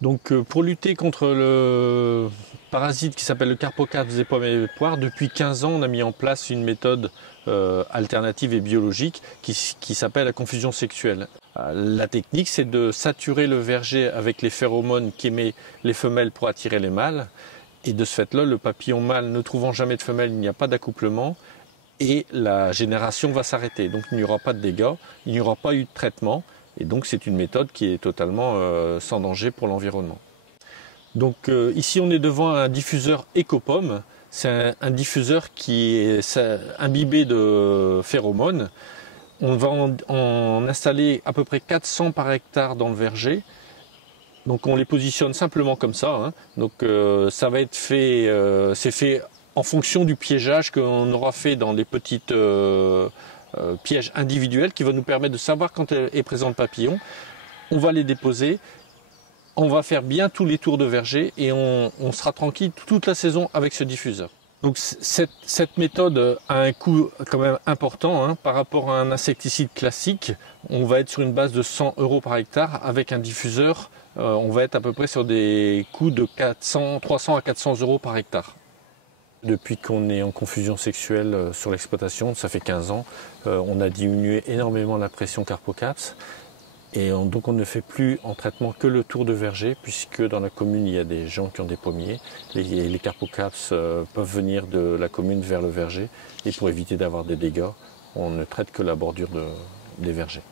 Donc pour lutter contre le parasite qui s'appelle le Carpocaps des pommes et des poires, depuis 15 ans on a mis en place une méthode alternative et biologique qui s'appelle la confusion sexuelle. La technique, c'est de saturer le verger avec les phéromones qu'émettent les femelles pour attirer les mâles. Et de ce fait-là, le papillon mâle ne trouvant jamais de femelle, il n'y a pas d'accouplement et la génération va s'arrêter. Donc il n'y aura pas de dégâts, il n'y aura pas eu de traitement. Et donc c'est une méthode qui est totalement sans danger pour l'environnement. Donc ici on est devant un diffuseur éco-pomme. C'est un diffuseur qui est imbibé de phéromones. On va en installer à peu près 400 par hectare dans le verger. Donc on les positionne simplement comme ça. Hein. Donc ça va être fait, c'est fait en fonction du piégeage qu'on aura fait dans les petites pièges individuels qui va nous permettre de savoir quand est présent le papillon. On va les déposer, on va faire bien tous les tours de verger et on sera tranquille toute la saison avec ce diffuseur. Donc cette méthode a un coût quand même important hein, par rapport à un insecticide classique. On va être sur une base de 100 € par hectare. Avec un diffuseur, on va être à peu près sur des coûts de 300 à 400 € par hectare. Depuis qu'on est en confusion sexuelle sur l'exploitation, ça fait 15 ans, on a diminué énormément la pression Carpocaps. Et donc on ne fait plus en traitement que le tour de verger, puisque dans la commune il y a des gens qui ont des pommiers. Les Carpocaps peuvent venir de la commune vers le verger. Et pour éviter d'avoir des dégâts, on ne traite que la bordure des vergers.